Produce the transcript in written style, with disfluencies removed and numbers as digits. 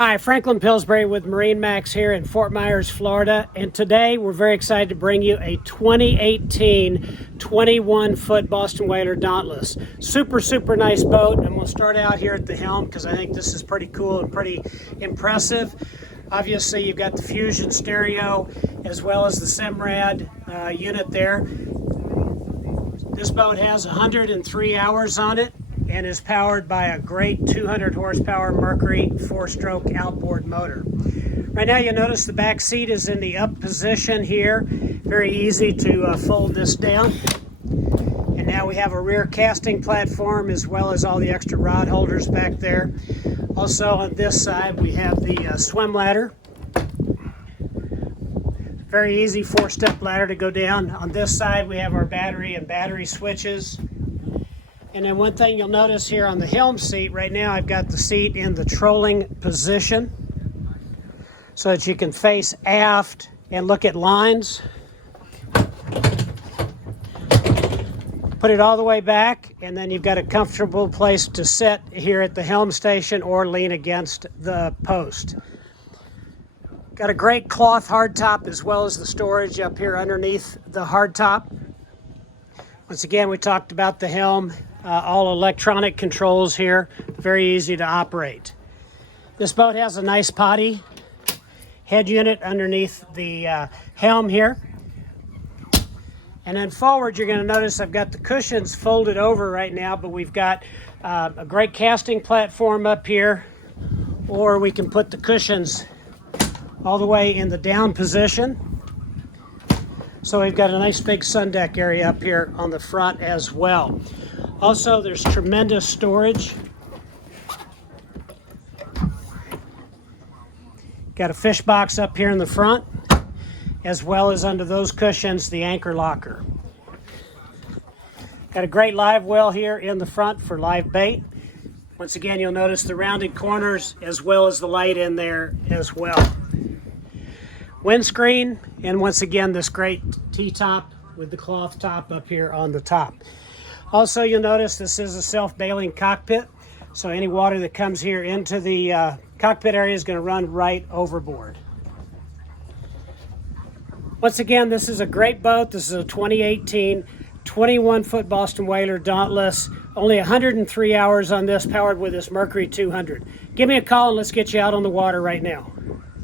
Hi, Franklin Pillsbury with MarineMax here in Fort Myers, Florida. And today we're very excited to bring you a 2018 21-foot Boston Whaler Dauntless. Super nice boat. And we'll start out here at the helm because I think this is pretty cool and pretty impressive. Obviously, you've got the Fusion stereo as well as the Simrad unit there. This boat has 103 hours on it and is powered by a great 200 horsepower Mercury 4-stroke outboard motor. Right now you'll notice the back seat is in the up position here. Very easy to fold this down. And now we have a rear casting platform as well as all the extra rod holders back there. Also on this side we have the swim ladder. Very easy 4-step ladder to go down. On this side we have our battery and battery switches. And then one thing you'll notice here on the helm seat, right now I've got the seat in the trolling position so that you can face aft and look at lines. Put it all the way back, and then you've got a comfortable place to sit here at the helm station or lean against the post. Got a great cloth hardtop as well as the storage up here underneath the hardtop. Once again, we talked about the helm. All electronic controls here, very easy to operate. This boat has a nice potty head unit underneath the helm here. And then forward, you're going to notice I've got the cushions folded over right now, but we've got a great casting platform up here, or we can put the cushions all the way in the down position. So we've got a nice big sun deck area up here on the front as well. Also, there's tremendous storage. Got a fish box up here in the front, as well as under those cushions, the anchor locker. Got a great live well here in the front for live bait. Once again, you'll notice the rounded corners as well as the light in there as well. Windscreen, and once again, this great T-top with the cloth top up here on the top. Also, you'll notice this is a self-bailing cockpit, so any water that comes here into the cockpit area is going to run right overboard. Once again, this is a great boat. This is a 2018 21-foot Boston Whaler Dauntless. Only 103 hours on this, powered with this Mercury 200. Give me a call and let's get you out on the water right now.